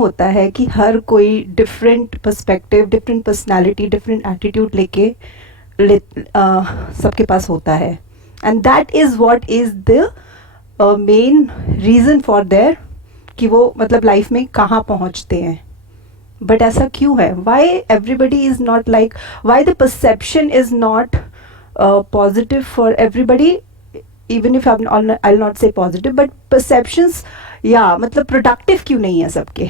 होता है कि हर कोई different perspective, different personality, different attitude लेके सबके पास होता है, and that is what is the main reason for their कि वो मतलब लाइफ में कहाँ पहुँचते हैं. बट ऐसा क्यों है? Why everybody is not like, why the perception is not positive for everybody, even if I not say positive but perceptions, या मतलब प्रोडक्टिव क्यों नहीं है सबके?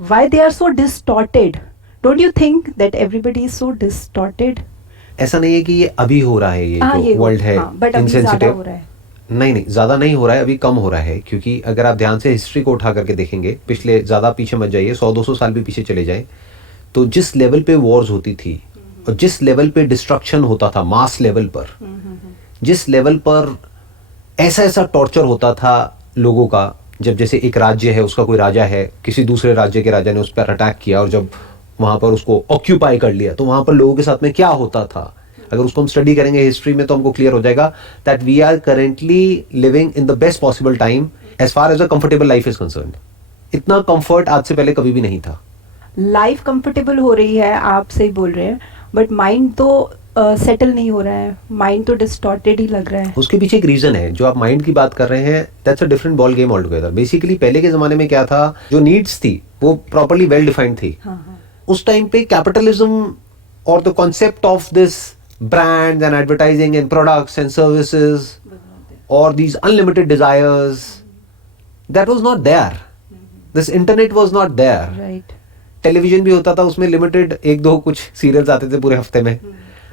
Why they are so distorted? Don't you think that everybody is so distorted? ऐसा नहीं है कि ये अभी हो रहा है, ये जो वर्ल्ड है इनसेंसिटिव, नहीं, ज्यादा नहीं हो रहा है, अभी कम हो रहा है. क्योंकि अगर आप ध्यान से हिस्ट्री को उठा करके देखेंगे, पिछले ज्यादा पीछे मत जाइए, 100-200 साल भी पीछे चले जाएं, तो जिस लेवल पे वॉर्स होती थी और जिस लेवल पे डिस्ट्रक्शन होता था मास लेवल पर, जिस लेवल पर ऐसा ऐसा टॉर्चर होता था लोगों का, जब जैसे एक राज्य है, उसका कोई राजा है, किसी दूसरे राज्य के राजा ने उस पर अटैक किया और जब वहां पर उसको ऑक्यूपाई कर लिया, तो वहां पर लोगों के साथ में क्या होता था, अगर उसको हम स्टडी करेंगे हिस्ट्री में तो हमको क्लियर हो जाएगा that we are currently living in the best possible time as far as a comfortable life is concerned. इतना कंफर्ट आज से पहले कभी भी नहीं था. लाइफ कंफर्टेबल हो रही है, आप सही बोल रहे हैं, बट माइंड तो सेटल नहीं हो रहा है, माइंड तो डिस्टॉर्टेड ही लग रहा है. उसके पीछे एक रीजन है. जो आप माइंड की बात कर रहे हैं, that's a different ball game all together. Basically पहले के जमाने में क्या था, जो नीड्स थी वो प्रॉपर्ली वेल डिफाइंड थी. उस टाइम पे कैपिटलिज्म और the concept of this brands and advertising and products and services or these unlimited desires, that was not there. This internet was not there. Right. Television भी होता था, उसमें limited एक दो कुछ सीरियल्स आते थे पूरे हफ्ते में.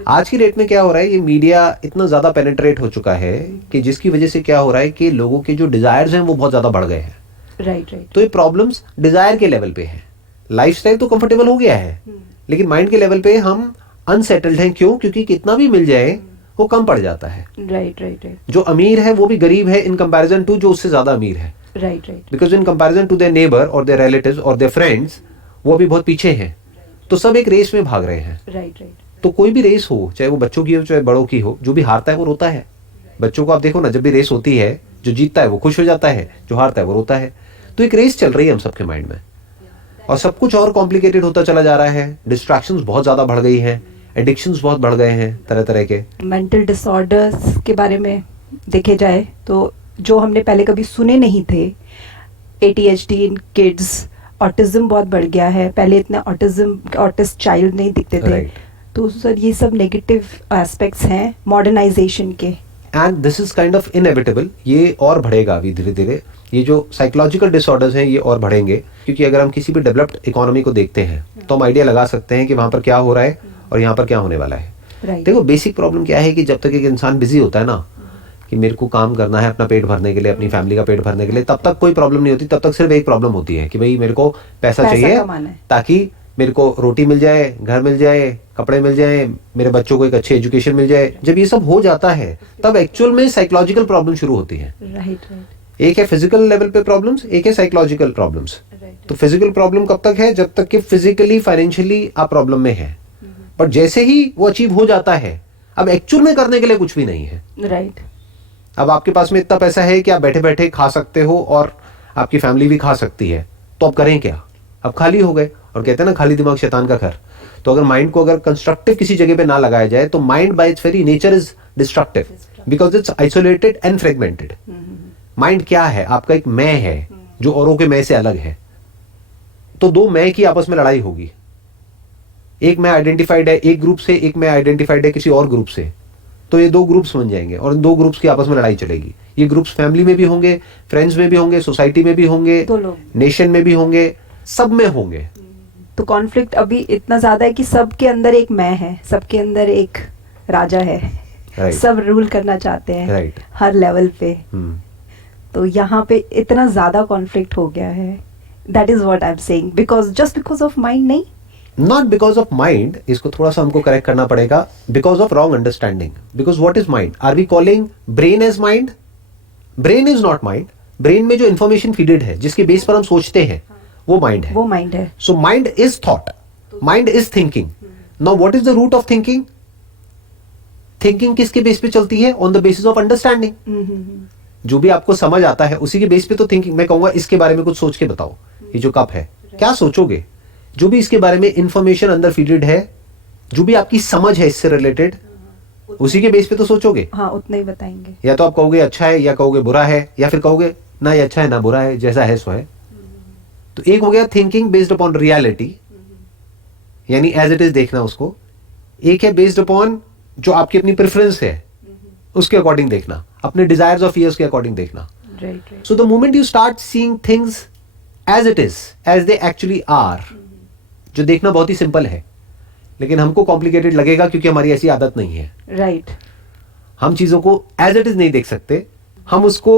आज की डेट में क्या हो रहा है, ये मीडिया इतना ज्यादा पेनिट्रेट हो चुका है कि जिसकी वजह से क्या हो रहा है कि लोगों के जो डिजायर्स हैं वो बहुत ज्यादा बढ़ गए हैं. राइट. तो ये प्रॉब्लम्स डिजायर के लेवल पे है. लाइफस्टाइल तो कंफर्टेबल हो गया है, लेकिन माइंड के लेवल पे हम अनसेटल्ड हैं. क्यों? क्योंकि कितना भी मिल जाए वो कम पड़ जाता है. राइट. जो अमीर है वो भी गरीब है इन कंपैरिजन टू जो उससे ज्यादा अमीर है. Right. Because in comparison to their neighbour और देयर रिलेटिव्स और देयर फ्रेंड्स, वो भी बहुत पीछे हैं. तो सब एक रेस में भाग रहे हैं. राइट. तो कोई भी रेस हो, चाहे वो बच्चों की हो चाहे बड़ों की हो, जो भी हारता है वो रोता है. बच्चों को आप देखो ना, जब भी रेस होती है, जो जीतता है वो खुश हो जाता है, जो हारता है वो रोता है. तो एक रेस चल रही है हम सबके माइंड में, और सब कुछ और कॉम्प्लिकेटेड होता चला जा रहा है. डिस्ट्रैक्शंस बहुत ज्यादा बढ़ गई हैं, एडिक्शंस बहुत बढ़ गए हैं तरह तरह के. मेंटल डिसऑर्डर्स के बारे में देखे जाए तो जो हमने पहले कभी सुने नहीं थे, ADHD इन किड्स, ऑटिज्म बहुत बढ़ गया है. पहले इतना ऑटिस्ट चाइल्ड नहीं दिखते थे. तो सर ये सब नेगेटिव एस्पेक्ट्स हैं मॉडर्नाइजेशन के. And this is kind of inevitable. ये और बढ़ेगा अभी धीरे धीरे. ये जो साइकोलॉजिकल डिसऑर्डर्स हैं ये और बढ़ेंगे, क्योंकि अगर हम किसी भी डेवलप्ड इकोनॉमी को देखते हैं तो हम आइडिया लगा सकते हैं कि वहां पर क्या हो रहा है और यहाँ पर क्या होने वाला है. देखो बेसिक प्रॉब्लम क्या है कि जब तक एक इंसान बिजी होता है ना, कि मेरे को काम करना है अपना पेट भरने के लिए, अपनी फैमिली का पेट भरने के लिए, तब तक कोई प्रॉब्लम नहीं होती. तब तक सिर्फ एक प्रॉब्लम होती है कि भाई मेरे को पैसा चाहिए ताकि मेरे को रोटी मिल जाए, घर मिल जाए, कपड़े मिल जाए, मेरे बच्चों को एक अच्छी एजुकेशन मिल जाए. जब ये सब हो जाता है तब एक्चुअल में साइकोलॉजिकल प्रॉब्लम शुरू होती है. एक है फिजिकल लेवल पे प्रॉब्लम्स, एक है साइकोलॉजिकल प्रॉब्लम्स. तो फिजिकल प्रॉब्लम कब तक है? जब तक कि फिजिकली फाइनेंशियली आप प्रॉब्लम में है. बट जैसे ही वो अचीव हो जाता है, अब एक्चुअल में करने के लिए कुछ भी नहीं है. राइट. अब आपके पास में इतना पैसा है कि आप बैठे बैठे खा सकते हो और आपकी फैमिली भी खा सकती है. तो अब करें क्या? अब खाली हो गए. और कहते हैं ना, खाली दिमाग शैतान का घर. तो अगर माइंड को अगर कंस्ट्रक्टिव किसी जगह पे ना लगाया जाए तो mind bye it's very nature is destructive, because it's isolated and fragmented. Mind क्या है? आपका एक मैं है जो औरों के मैं से अलग है. तो दो मैं की आपस में लड़ाई होगी. एक मैं आइडेंटिफाइड है एक ग्रुप से, एक मैं आइडेंटिफाइड है किसी और ग्रुप से. तो ये दो ग्रुप्स बन जाएंगे और इन दो ग्रुप्स की आपस में लड़ाई चलेगी. ये ग्रुप्स फैमिली में भी होंगे, फ्रेंड्स में भी होंगे, सोसाइटी में भी होंगे, नेशन में भी होंगे, सब में होंगे. तो कॉन्फ्लिक्ट अभी इतना ज्यादा है कि सबके अंदर एक मैं है, सबके अंदर एक राजा है. सब रूल करना चाहते हैं हर लेवल पे. तो यहाँ पे इतना ज्यादा कॉन्फ्लिक्ट हो गया है. That is what I am saying. Because just because of mind नहीं, नॉट बिकॉज ऑफ माइंड. इसको थोड़ा सा हमको करेक्ट करना पड़ेगा. Because of wrong understanding. Because what is mind? Are we calling brain as mind? Brain is not mind. Brain में जो information feeded है, जिसके बेस पर हम सोचते हैं, वो माइंड है. वो माइंड है. So mind is thought, mind is thinking. Now what is the root of thinking? Thinking किसके बेस पे चलती है? On the basis of understanding. जो भी आपको समझ आता है उसी के बेस पे तो थिंकिंग. मैं कहूंगा इसके बारे में कुछ सोच के बताओ. ये जो कप है क्या सोचोगे, जो भी इसके बारे में इंफॉर्मेशन अंदर फीडेड है, जो भी आपकी समझ है इससे रिलेटेड, उसी के बेस पे तो सोचोगे। हाँ, उतना ही बताएंगे। या तो आप कहोगे अच्छा है, या कहोगे बुरा है, या फिर कहोगे ना ये अच्छा है ना बुरा है, जैसा है सो है। तो एक हो गया थिंकिंग बेस्ड अपॉन रियलिटी, यानी एज इट इज देखना उसको। एक है बेस्ड अपॉन जो आपकी अपनी प्रेफरेंस है उसके अकॉर्डिंग देखना, अपने डिजायर्स और फियर्स के अकॉर्डिंग देखना। Right. So the moment you start seeing things as it is, as they actually are, जो देखना बहुत ही सिंपल है लेकिन हमको कॉम्प्लिकेटेड लगेगा क्योंकि हमारी ऐसी आदत नहीं है। राइट। हम चीजों को एज इट इज नहीं देख सकते, हम उसको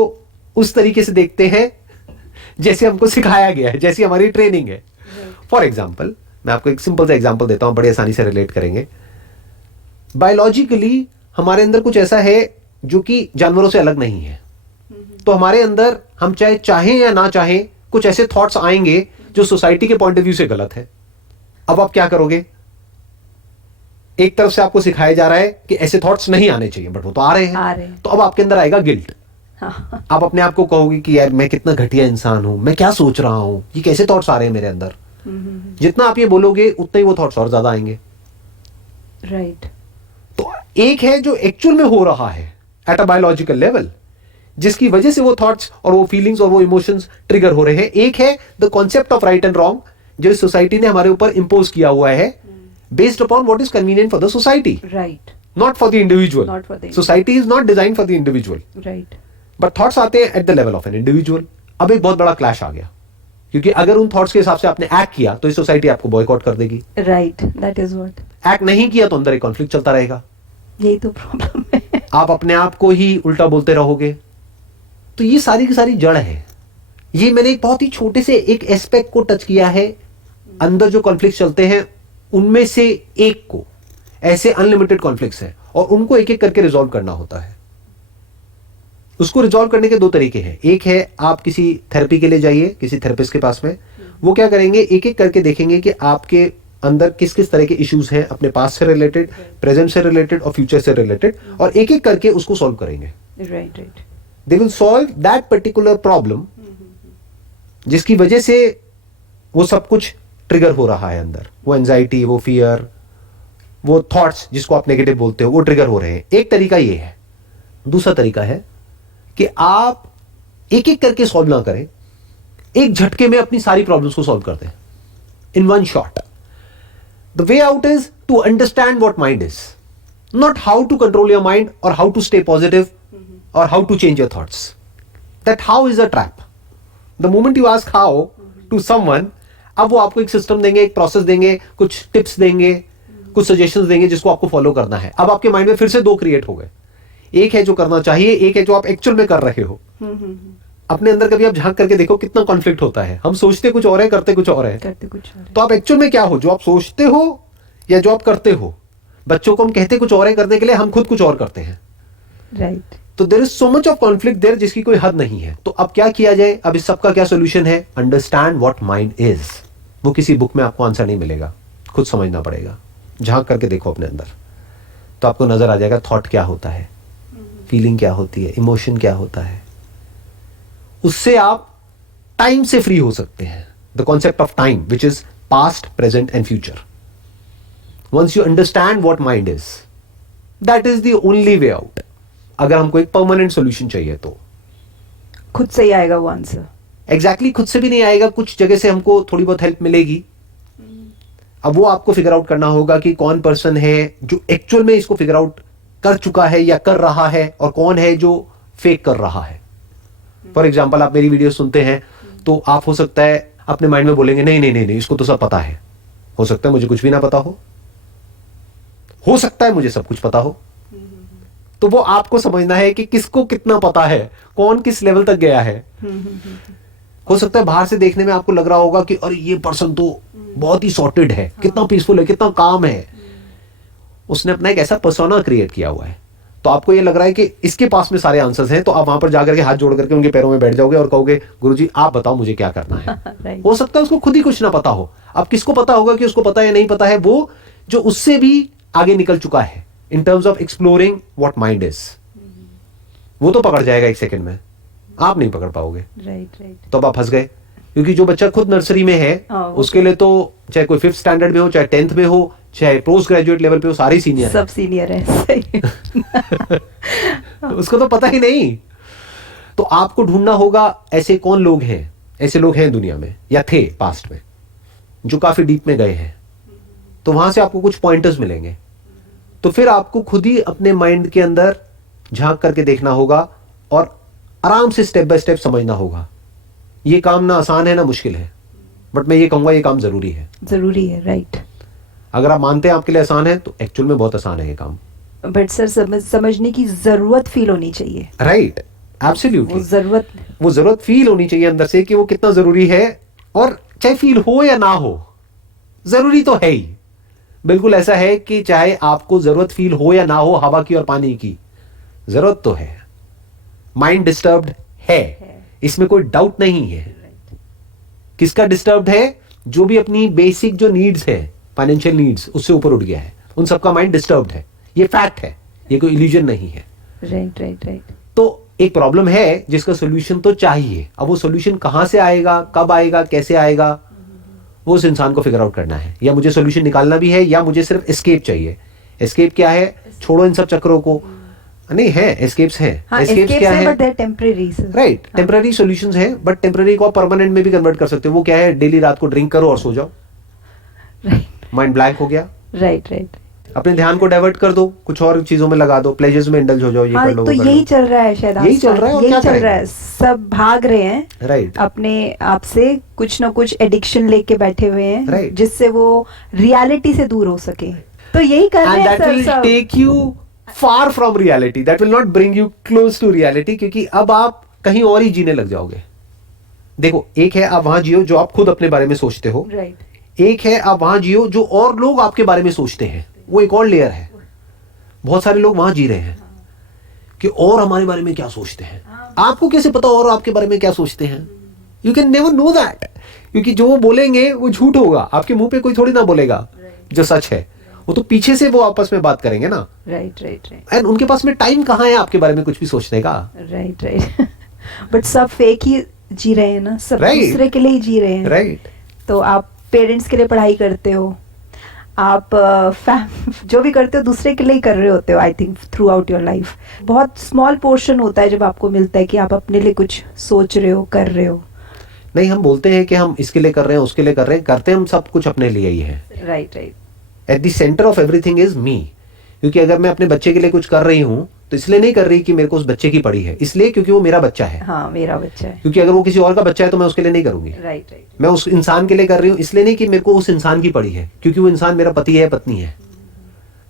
उस तरीके से देखते हैं जैसे हमको सिखाया गया है, जैसी हमारी ट्रेनिंग है। फॉर एग्जाम्पल, मैं आपको एक सिंपल सा एग्जाम्पल देता हूं, बड़ी आसानी से रिलेट करेंगे। बायोलॉजिकली हमारे अंदर कुछ ऐसा है जो कि जानवरों से अलग नहीं है। तो हमारे अंदर हम चाहे चाहें या ना चाहें कुछ ऐसे थॉट्स आएंगे जो सोसाइटी के पॉइंट ऑफ व्यू से गलत है। अब आप क्या करोगे, एक तरफ से आपको सिखाया जा रहा है कि ऐसे थॉट्स नहीं आने चाहिए, बट वो तो आ रहे हैं। तो अब आपके अंदर आएगा गिल्ट। हाँ। आप अपने आप को कहोगे कि यार मैं कितना घटिया इंसान हूं, मैं क्या सोच रहा हूं, ये कैसे थॉट्स आ रहे हैं मेरे अंदर। जितना आप ये बोलोगे उतना ही वो थॉट्स और ज्यादा आएंगे। राइट। तो एक है जो एक्चुअल में हो रहा है एट अ बायोलॉजिकल लेवल, जिसकी वजह से वो थॉट्स और वो फीलिंग्स और वो इमोशंस ट्रिगर हो रहे हैं। एक है the concept of right and wrong, जो इस सोसाइटी ने हमारे ऊपर इंपोज किया हुआ है based upon what is convenient for the society, Right. not for the individual. Not for the Society is not designed for the individual. Right. But thoughts आते हैं at the level of an individual. अब एक बहुत बड़ा clash आ गया, क्योंकि अगर उन थॉट्स के हिसाब से आपने एक्ट किया तो इस सोसाइटी आपको बॉयकॉट कर देगी। Right. That is what. Act नहीं किया तो अंदर एक कॉन्फ्लिक्ट चलता रहेगा। यही तो प्रॉब्लम है। आप अपने आप को ही उल्टा बोलते रहोगे। तो ये सारी की सारी जड़ है। ये मैंने एक बहुत ही छोटे से एक एस्पेक्ट को टच किया है। अंदर जो कॉन्फ्लिक्ट चलते हैं उनमें से एक को, ऐसे अनलिमिटेड कॉन्फ्लिक्ट्स हैं और उनको एक एक करके रिजॉल्व करना होता है। उसको रिजॉल्व करने के दो तरीके हैं। एक है आप किसी थेरेपी के लिए जाइए, किसी थेरेपिस्ट के पास में, वो क्या करेंगे, एक एक करके देखेंगे कि आपके अंदर किस किस तरह के इश्यूज हैं, अपने पास्ट से रिलेटेड, प्रेजेंट से रिलेटेड और फ्यूचर से रिलेटेड, और एक एक करके उसको सॉल्व करेंगे। Right. Right. They will solve that particular problem जिसकी वजह से वो सब कुछ ट्रिगर हो रहा है अंदर, वो एंजाइटी, वो फियर, वो थॉट्स जिसको आप नेगेटिव बोलते हो, वो ट्रिगर हो रहे हैं। एक तरीका ये है। दूसरा तरीका है कि आप एक एक करके सॉल्व ना करें, एक झटके में अपनी सारी प्रॉब्लम्स को सॉल्व कर दें in one shot. The way out is to understand what mind is, not how to control your mind और हाउ टू स्टे पॉजिटिव और how to change your thoughts. That how is a trap. The moment you ask how to someone, अब वो आपको एक system देंगे, एक process देंगे, कुछ टिप्स देंगे, कुछ सजेशंस देंगे जिसको आपको फॉलो करना है। अब आपके माइंड में फिर से दो क्रिएट हो गए, एक है जो करना चाहिए, एक है जो आप एक्चुअल में कर रहे हो। अपने अंदर कभी आप झांक करके देखो कितना कॉन्फ्लिक्ट होता है। हम सोचते कुछ और है, करते कुछ और है। तो आप एक्चुअल में क्या हो, जो आप सोचते हो या जो आप करते हो। बच्चों को हम कहते कुछ और है करने के लिए, हम खुद कुछ और करते हैं। राइट। तो there is so much of conflict there जिसकी कोई हद नहीं है। तो अब क्या किया जाए, अब इस सबका क्या सोल्यूशन है, अंडरस्टैंड व्हाट माइंड इज। वो किसी बुक में आपको आंसर नहीं मिलेगा, खुद समझना पड़ेगा। झांक करके देखो अपने अंदर तो आपको नजर आ जाएगा थॉट क्या होता है, फीलिंग क्या होती है, इमोशन क्या होता है। उससे आप टाइम से फ्री हो सकते हैं। The concept of time which is past, present and future. Once you understand what mind is, that is the only way out. अगर हमको एक परमानेंट सोल्यूशन चाहिए तो खुद से ही आएगा वो आंसर। एग्जैक्टली खुद से भी नहीं आएगा, कुछ जगह से हमको थोड़ी बहुत हेल्प मिलेगी। अब वो आपको फिगर आउट करना होगा कि कौन पर्सन है जो एक्चुअल में इसको फिगर आउट कर चुका है या कर रहा है, और कौन है जो फेक कर रहा है। फॉर एग्जाम्पल, आप मेरी वीडियो सुनते हैं तो आप हो सकता है अपने माइंड में बोलेंगे नहीं नहीं नहीं नहीं, इसको तो सब पता है। हो सकता है मुझे कुछ भी ना पता हो सकता है मुझे सब कुछ पता हो। तो वो आपको समझना है कि किसको कितना पता है, कौन किस लेवल तक गया है। हो सकता है बाहर से देखने में आपको लग रहा होगा कि अरे ये पर्सन तो बहुत ही सॉर्टेड है, कितना पीसफुल है, कितना काम है। उसने अपना एक ऐसा पर्सोना क्रिएट किया हुआ है, तो आपको ये लग रहा है कि इसके पास में सारे आंसर्स हैं। तो आप वहां पर जाकर के हाथ जोड़ करके उनके पैरों में बैठ जाओगे और कहोगे गुरुजी आप बताओ मुझे क्या करना है। हो सकता है उसको खुद ही कुछ ना पता हो। अब किसको पता होगा कि उसको पता है या नहीं पता है? वो जो उससे भी आगे निकल चुका है in terms of exploring what mind is. वो तो पकड़ जाएगा एक सेकंड में, आप नहीं पकड़ पाओगे। राइट। तो अब आप फंस गए, क्योंकि जो बच्चा खुद नर्सरी में है उसके लिए तो चाहे कोई 5th स्टैंडर्ड में हो, चाहे 10th में हो, चाहे पोस्ट ग्रेजुएट लेवल पे हो, सारे सीनियर सब सीनियर है, सही। उसको तो पता ही नहीं। तो आपको ढूंढना होगा ऐसे कौन लोग हैं, ऐसे लोग हैं दुनिया में या थे पास्ट में जो काफी डीप में गए हैं, तो वहां से आपको कुछ पॉइंटर्स मिलेंगे। तो फिर आपको खुद ही अपने माइंड के अंदर झांक करके देखना होगा और आराम से स्टेप बाय स्टेप समझना होगा। ये काम ना आसान है ना मुश्किल है, बट मैं ये कहूंगा ये काम जरूरी है। जरूरी है, राइट। अगर आप मानते हैं आपके लिए आसान है तो एक्चुअल में बहुत आसान है ये काम। बट सर समझने की जरूरत फील होनी चाहिए। Right, absolutely. वो जरूरत फील होनी चाहिए अंदर से कि वो कितना जरूरी है, और चाहे फील हो या ना हो, जरूरी तो है ही। बिल्कुल ऐसा है कि चाहे आपको जरूरत फील हो या ना हो, हवा की और पानी की जरूरत तो है। माइंड डिस्टर्ब्ड है, इसमें कोई डाउट नहीं है। किसका डिस्टर्ब्ड है? जो भी अपनी बेसिक जो नीड्स है, फाइनेंशियल नीड्स, उससे ऊपर उठ गया है, उन सबका माइंड डिस्टर्ब्ड है। ये फैक्ट है, ये कोई इल्यूजन नहीं है। Right right right. तो एक प्रॉब्लम है जिसका सोल्यूशन तो चाहिए। अब वो सोल्यूशन कहां से आएगा, कब आएगा, कैसे आएगा, वो उस इंसान को फिगर आउट करना है। या मुझे सोल्यूशन निकालना भी है, या मुझे सिर्फ एस्केप चाहिए। एस्केप क्या है? छोड़ो इन सब चक्रों को। नहीं है, एस्केप्स हैं। एस्केप्स क्या है? But they are temporary. Right, temporary solutions हैं, बट टेम्पररी को आप परमानेंट में भी कन्वर्ट कर सकते हो। वो क्या है? डेली रात को ड्रिंक करो और सो जाओ, माइंड ब्लैंक हो गया। Right right. अपने ध्यान को डाइवर्ट कर दो, कुछ और चीजों में लगा दो, प्लेजर्स में इंडल्ज हो जाओ, ये कर लो, तो यही चल रहा है शायद, यही चल रहा है। और यही क्या चल रहा है, सब भाग रहे हैं। राइट, अपने आप से कुछ ना कुछ एडिक्शन लेके बैठे हुए हैं, Right. जिससे वो रियलिटी से दूर हो सके। तो यही कर रहे हैं सर सब। Take you far from reality, that will not bring you close to reality, क्योंकि अब आप कहीं और ही जीने लग जाओगे। देखो, एक है आप वहां जियो जो आप खुद अपने बारे में सोचते हो, राइट। एक है आप वहां जियो जो और लोग आपके बारे में सोचते हैं, वो एक और लेयर है। बहुत सारे लोग वहां जी रहे हैं कि और हमारे बारे में क्या सोचते हैं। आपको कैसे पता और आपके बारे में क्या सोचते हैं? You can never know that, क्योंकि जो वो बोलेंगे वो झूठ होगा। आपके मुंह पे कोई थोड़ी ना बोलेगा जो सच है, वो तो पीछे से वो आपस में बात करेंगे ना। Right right right. एंड उनके पास में टाइम कहाँ है आपके बारे में कुछ भी सोचने का? Right right. बट सब फेक ही जी रहे हैं ना, सब Right. दूसरे के लिए ही जी रहे हैं। राइट। तो आप पेरेंट्स के लिए पढ़ाई करते हो, आप जो भी करते हो दूसरे के लिए ही कर रहे होते हो। I think through out your life बहुत स्मॉल पोर्शन होता है जब आपको मिलता है कि आप अपने लिए कुछ सोच रहे हो, कर रहे हो। नहीं, हम बोलते हैं कि हम इसके लिए कर रहे हैं, उसके लिए कर रहे हैं, करते हम सब कुछ अपने लिए ही है। Right right. At the centre of everything is me. क्योंकि अगर मैं अपने बच्चे के लिए कुछ कर रही हूँ तो इसलिए नहीं कर रही कि मेरे को उस बच्चे की पड़ी है, इसलिए क्योंकि वो मेरा बच्चा है। हाँ, मेरा बच्चा है। क्योंकि अगर वो किसी और का बच्चा है तो मैं उसके लिए नहीं करूंगी। Right right. मैं उस इंसान के लिए कर रही हूँ, इसलिए नहीं कि मेरे को उस इंसान की पड़ी है, क्योंकि वो इंसान मेरा पति है, पत्नी है।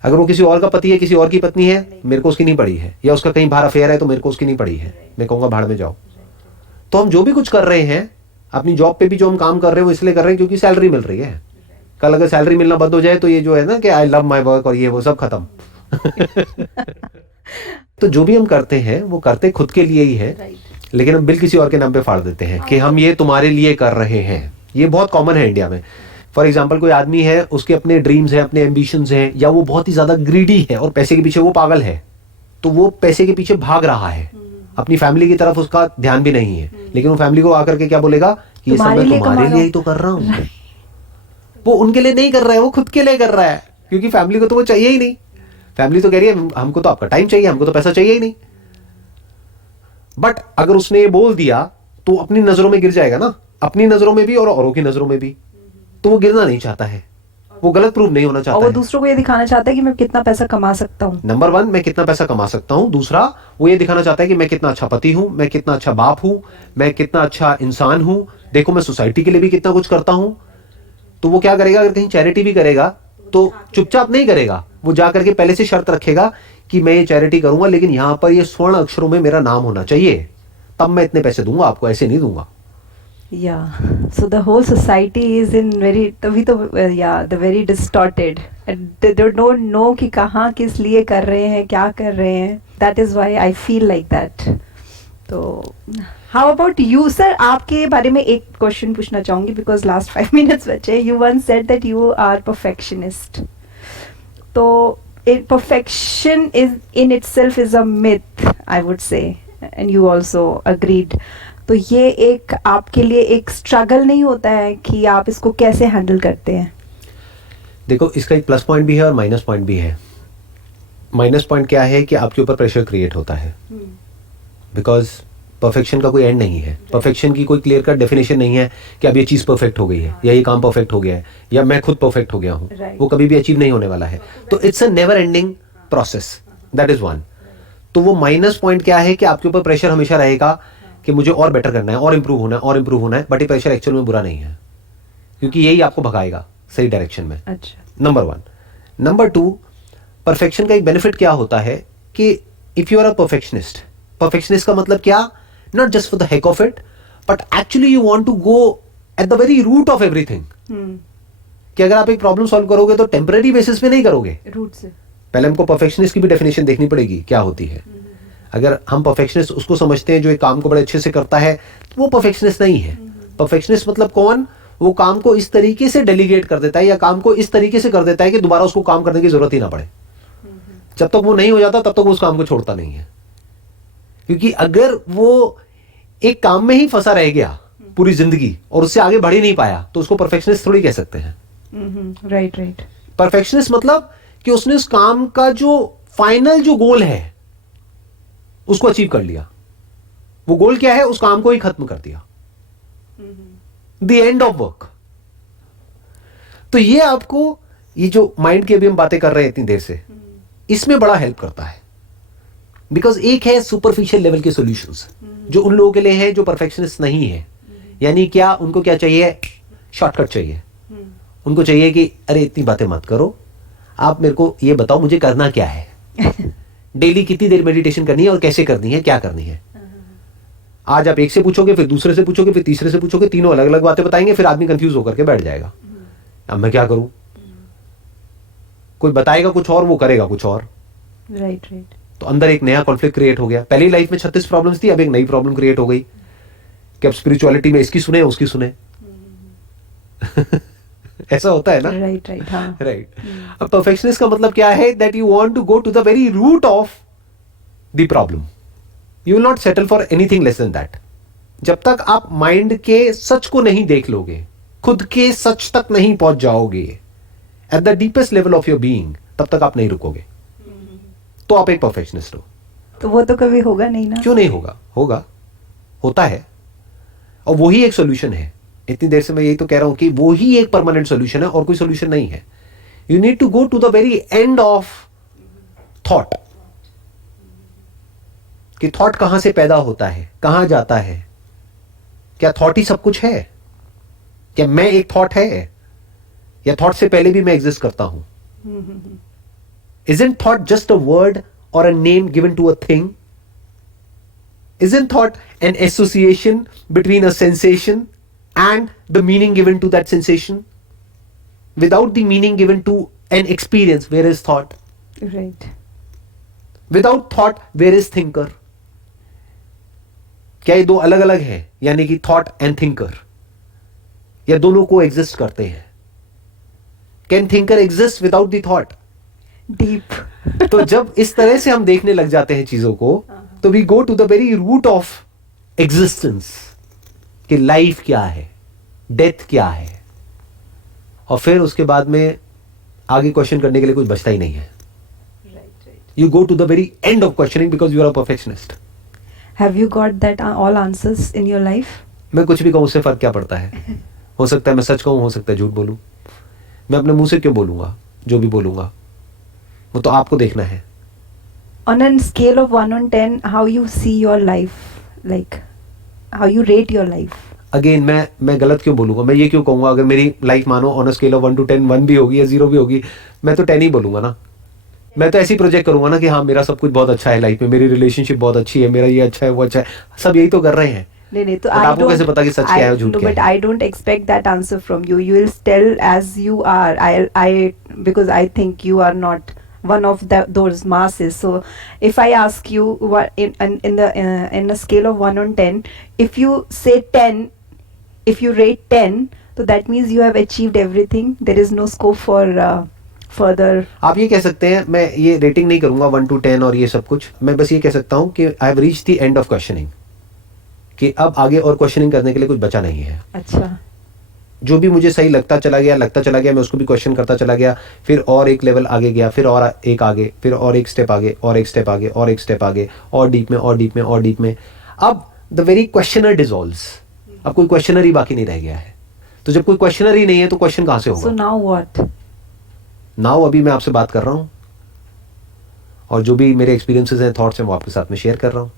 अगर वो किसी और का पति है, किसी और की पत्नी है, मेरे को उसकी नहीं पड़ी है, या उसका कहीं बाहर अफेयर है तो मेरे को उसकी नहीं पड़ी है, मैं कहूंगा भाड़ में जाओ। तो हम जो भी कुछ कर रहे हैं, अपनी जॉब पे भी जो हम काम कर रहे हैं वो इसलिए कर रहे हैं क्योंकि सैलरी मिल रही है। कल अगर सैलरी मिलना बंद हो जाए तो ये जो है ना कि आई लव माई वर्क और ये वो सब खत्म। तो जो भी हम करते हैं वो करते खुद के लिए ही है, लेकिन हम बिल किसी और के नाम पे फाड़ देते हैं कि हम ये तुम्हारे लिए कर रहे हैं। ये बहुत कॉमन है इंडिया में। फॉर एग्जाम्पल, कोई आदमी है, उसके अपने ड्रीम्स हैं, अपने एम्बिशंस हैं, या वो बहुत ही ज्यादा ग्रीडी है और पैसे के पीछे वो पागल है, तो वो पैसे के पीछे भाग रहा है, अपनी फैमिली की तरफ उसका ध्यान भी नहीं है। लेकिन वो फैमिली को आकर के क्या बोलेगा कि ये सब मैं तुम्हारे लिए ही तो कर रहा हूँ। वो उनके लिए नहीं कर रहा है, वो खुद के लिए कर रहा है, क्योंकि फैमिली को तो वो चाहिए ही नहीं। फैमिली तो कह रही है हमको तो आपका टाइम चाहिए, हमको तो पैसा चाहिए ही नहीं। बट अगर उसने ये बोल दिया तो अपनी नजरों में गिर जाएगा ना, अपनी नजरों में भी और औरों की नजरों में भी। तो वो गिरना नहीं चाहता है, वो गलत प्रूव नहीं होना चाहता और वो है। दूसरों को ये दिखाना चाहता है कि मैं कितना पैसा कमा सकता हूँ। नंबर 1, मैं कितना पैसा कमा सकता हूँ। दूसरा, वो ये दिखाना चाहता है कि मैं कितना अच्छा पति हूं, मैं कितना अच्छा बाप हूं, मैं कितना अच्छा इंसान हूं, देखो मैं सोसाइटी के लिए भी कितना कुछ करता हूं। तो वो क्या करेगा, अगर कहीं चैरिटी भी करेगा तो चुपचाप नहीं करेगा, वो जा करके पहले से शर्त रखेगा कि मैं ये चैरिटी करूंगा, लेकिन यहां पर ये स्वर्ण अक्षरों में मेरा नाम होना चाहिए, तब मैं इतने पैसे दूंगा आपको, ऐसे नहीं दूंगा। Yeah, so the whole society is in very तभी तो the very distorted and they don't know कि कहाँ किस लिए कर रहे हैं, क्या कर रहे हैं। That is why I feel like that. तो how about you sir? आपके बारे में एक क्वेश्चन पूछना चाहूँगी because last 5 minutes बचे। You once said that you are perfectionist. तो perfection is in itself is a myth, I would say, and you also agreed. तो ये एक आपके लिए एक स्ट्रगल नहीं होता है कि आप इसको कैसे हैंडल करते हैं? देखो, इसका एक प्लस पॉइंट भी है और माइनस पॉइंट भी है. माइनस पॉइंट क्या है कि आपके ऊपर प्रेशर क्रिएट होता है, बिकॉज परफेक्शन का कोई एंड नहीं है. परफेक्शन की कोई क्लियर कट डेफिनेशन नहीं है कि अब ये चीज़ परफेक्ट हो गई है या ये काम परफेक्ट हो गया है या मैं खुद परफेक्ट हो गया हूँ. वो कभी भी अचीव नहीं होने वाला है. तो it's a never ending process. That is one. तो वो माइनस पॉइंट क्या है कि आपके ऊपर प्रेशर हमेशा रहेगा कि मुझे और बेटर करना है और इंप्रूव होना है और इंप्रूव होना है. बट ये प्रेशर एक्चुअल में बुरा नहीं है, क्योंकि यही आपको भगाएगा सही डायरेक्शन में. अच्छा. Number one. Number two, perfection का एक बेनिफिट क्या होता है कि if you are a perfectionist, perfectionist का मतलब क्या, not just for the heck of it, but actually you want to go at the very root of everything. कि अगर आप एक प्रॉब्लम सॉल्व करोगे तो टेम्पररी बेसिस पे नहीं करोगे. रूट से पहले हमको परफेक्शनिस्ट की भी डेफिनेशन देखनी पड़ेगी क्या होती है. अगर हम परफेक्शनिस्ट उसको समझते हैं जो एक काम को बड़े अच्छे से करता है, तो वो परफेक्शनिस्ट नहीं है. परफेक्शनिस्ट मतलब कौन? वो काम को इस तरीके से डेलीगेट कर देता है या काम को इस तरीके से कर देता है कि दोबारा उसको काम करने की जरूरत ही ना पड़े. जब तक वो नहीं हो जाता तब तक वो उस काम को छोड़ता नहीं है. क्योंकि अगर वो एक काम में ही फंसा रह गया पूरी जिंदगी और उससे आगे बढ़ ही नहीं पाया, तो उसको परफेक्शनिस्ट थोड़ी कह सकते हैं. Right right. परफेक्शनिस्ट मतलब कि उसने उस काम का जो फाइनल जो गोल है उसको अचीव कर लिया. वो गोल क्या है? उस काम को ही खत्म कर दिया. The end of work. तो ये आपको, ये जो माइंड की अभी हम बातें कर रहे हैं इतनी देर से, इसमें बड़ा हेल्प करता है. बिकॉज एक है सुपरफिशियल लेवल के सॉल्यूशंस जो उन लोगों के लिए है जो परफेक्शनिस्ट नहीं है. यानी क्या, उनको क्या चाहिए? शॉर्टकट चाहिए. उनको चाहिए कि अरे इतनी बातें मत करो, आप मेरे को ये बताओ मुझे करना क्या है. डेली कितनी देर मेडिटेशन करनी है और कैसे करनी है, क्या करनी है. आज आप एक से पूछोगे, फिर दूसरे से पूछोगे, फिर तीसरे से पूछोगे, तीनों अलग अलग बातें बताएंगे, फिर आदमी कंफ्यूज होकर के बैठ जाएगा. अब मैं क्या करूं? कोई बताएगा कुछ और, वो करेगा कुछ और. Right right. तो अंदर एक नया कॉन्फ्लिक्ट क्रिएट हो गया. पहली लाइफ में 36 प्रॉब्लम्स थी, अब एक नई प्रॉब्लम क्रिएट हो गई कि अब स्पिरिचुअलिटी में इसकी सुने उसकी सुने. ऐसा होता है ना. Right right. हाँ. राइट. अब परफेक्शनिस्ट का मतलब क्या है? That you want to go to the very root of the problem. You will not settle for anything less than that. जब तक आप माइंड के सच को नहीं देख लोगे, खुद के सच तक नहीं पहुंच जाओगे at the deepest level of your being, तब तक आप नहीं रुकोगे. तो आप एक परफेक्शनिस्ट हो. तो वो तो कभी होगा नहीं ना. क्यों नहीं होगा? होगा, होता है. और वही एक सोल्यूशन है. इतनी देर से मैं यही तो कह रहा हूं कि वो ही एक परमानेंट सोल्यूशन है और कोई सोल्यूशन नहीं है. You need to go to the very end of thought. कि थॉट कहां से पैदा होता है, कहां जाता है. क्या थॉट ही सब कुछ है? क्या मैं एक थॉट है, या थॉट से पहले भी मैं एग्जिस्ट करता हूं? Isn't thought just a word or a name given to a thing? Isn't thought an association between a sensation and the meaning given to that sensation? Without the meaning given to an experience, where is thought? Right. Without thought, where is thinker? क्या ये दो अलग अलग हैं, यानी कि thought and thinker, या दोनों को एग्जिस्ट करते हैं? Can thinker exist without the thought? Deep. तो जब इस तरह से हम देखने लग जाते हैं चीजों को, तो we go to the very root of existence कि लाइफ क्या है, डेथ क्या है, और फिर उसके बाद में आगे क्वेश्चन करने के लिए कुछ बचता ही नहीं है. You go to the very end of questioning because you are a perfectionist. Have you got that all answers in your life? मैं कुछ भी कहूँ उससे फर्क क्या पड़ता है? हो सकता है मैं सच कहूँ, हो सकता है झूठ बोलूँ. मैं अपने मुंह से क्यों बोलूँगा? जो भी बोलूँगा वो तो आपको देखना है. On a scale of 1 on 10, how you see your life, like how you rate your life? Again मैं गलत क्यों बोलूँगा? मैं ये क्यों कहूँगा अगर मेरी लाइफ मानो on a scale of 1 to 10 1 भी होगी या 0 भी होगी, मैं तो 10 ही बोलूँगा ना. मैं तो ऐसे ही प्रोजेक्ट करूंगा ना कि हाँ मेरा सब कुछ बहुत अच्छा है लाइफ में, मेरी रिलेशनशिप बहुत अच्छी है, मेरा ये अच्छा है वो अच्छा है. सब यही तो कर रहे हैं. नहीं तो आपको कैसे पता कि सच क्या है और झूठ क्या है? But I don't expect that answer from you. You will tell as you are. I because I think you are not one of those masses. So if I ask you what in a scale of 1 on 10, if you say 10, if you rate 10, so that means you have achieved everything. There is no scope for further. आप ये कह सकते हैं, मैं ये rating नहीं करूंगा 1 to 10 और ये सब कुछ. मैं बस ये कह सकता हूँ कि I have reached the end of questioning. कि अब आगे और क्वेश्चनिंग करने के लिए कुछ बचा नहीं है। अच्छा, जो भी मुझे सही लगता चला गया मैं उसको भी क्वेश्चन करता चला गया, फिर और एक लेवल आगे गया, फिर और एक आगे, फिर और एक स्टेप आगे, और एक स्टेप आगे, और एक स्टेप आगे, और डीप में, और डीप में, और डीप में। अब द वेरी क्वेश्चनर डिसॉल्व्स, अब कोई क्वेश्चनर ही बाकी नहीं रह गया है। तो जब कोई क्वेश्चनर ही नहीं है तो क्वेश्चन कहां से सो होगा? Now what? नाउ अभी मैं आपसे बात कर रहा हूं और जो भी मेरे एक्सपीरियंसेस हैं, थॉट्स हैं, वो आपके साथ में शेयर कर रहा हूं।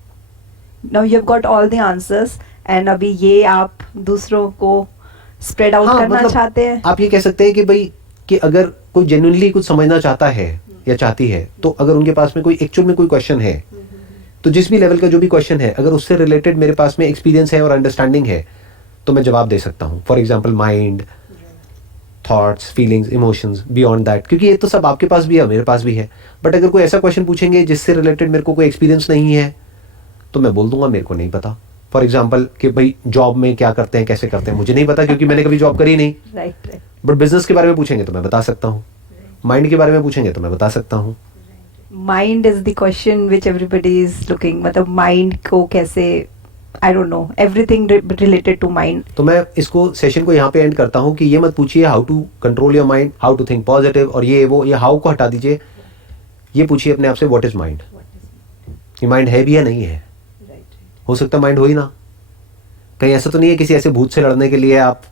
Now you have got all the answers and अभी ये आप दूसरों को स्प्रेड आउट करना मतलब चाहते हैं। आप ये कह सकते हैं कि भाई कि अगर कोई जेन्युइनली कुछ समझना चाहता है या चाहती है, तो अगर उनके पास में कोई एक्चुअल में कोई क्वेश्चन है, तो जिस भी लेवल का जो भी क्वेश्चन है, अगर उससे रिलेटेड मेरे पास में एक्सपीरियंस है और अंडरस्टैंडिंग है, तो मैं जवाब दे सकता हूँ। For example mind, thoughts, feelings, emotions, beyond that, क्योंकि ये तो सब आपके पास भी है, मेरे पास भी है। बट अगर कोई ऐसा क्वेश्चन पूछेंगे जिससे रिलेटेड मेरे को कोई एक्सपीरियंस नहीं है, तो मैं बोल दूंगा मेरे को नहीं पता। फॉर एग्जाम्पल कि भाई जॉब में क्या करते हैं, कैसे करते हैं, मुझे नहीं पता, क्योंकि मैंने कभी जॉब करी नहीं। राइट। बट बिजनेस के बारे में पूछेंगे तो मैं बता सकता हूँ, माइंड के बारे में पूछेंगे तो मैं बता सकता हूँ। Mind is the question which everybody is looking, मतलब माइंड को कैसे, I don't know, everything related to mind. तो मैं इसको सेशन को यहाँ पे एंड करता हूँ कि ये मत पूछिए how to control your mind, how to think positive और ये वो, ये हाउ को हटा दीजिए। ये पूछिए अपने आप से, व्हाट इज माइंड? ये माइंड है भी या नहीं है? हो सकता है माइंड हो ही ना। कहीं ऐसा तो नहीं है किसी ऐसे भूत से लड़ने के लिए आप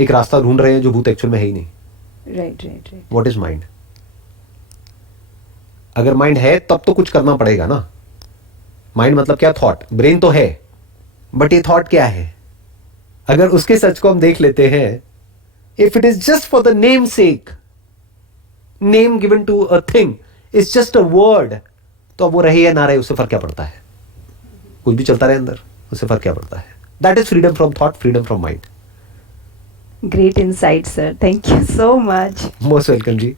एक रास्ता ढूंढ रहे हैं जो भूत एक्चुअल में है ही नहीं। राइट। What is mind? अगर माइंड है तब तो कुछ करना पड़ेगा ना। माइंड मतलब क्या? थॉट। ब्रेन तो है, बट ये थॉट क्या है? अगर उसके सच को हम देख लेते हैं, if it is just for the name sake, name given to a thing is just a word, तो अब वो रहे या ना रहे उससे फर्क क्या पड़ता है? कुछ भी चलता रहे अंदर, उससे फर्क क्या पड़ता है? That is freedom from thought, freedom from mind. Great insight sir, thank you so much. Most welcome ji.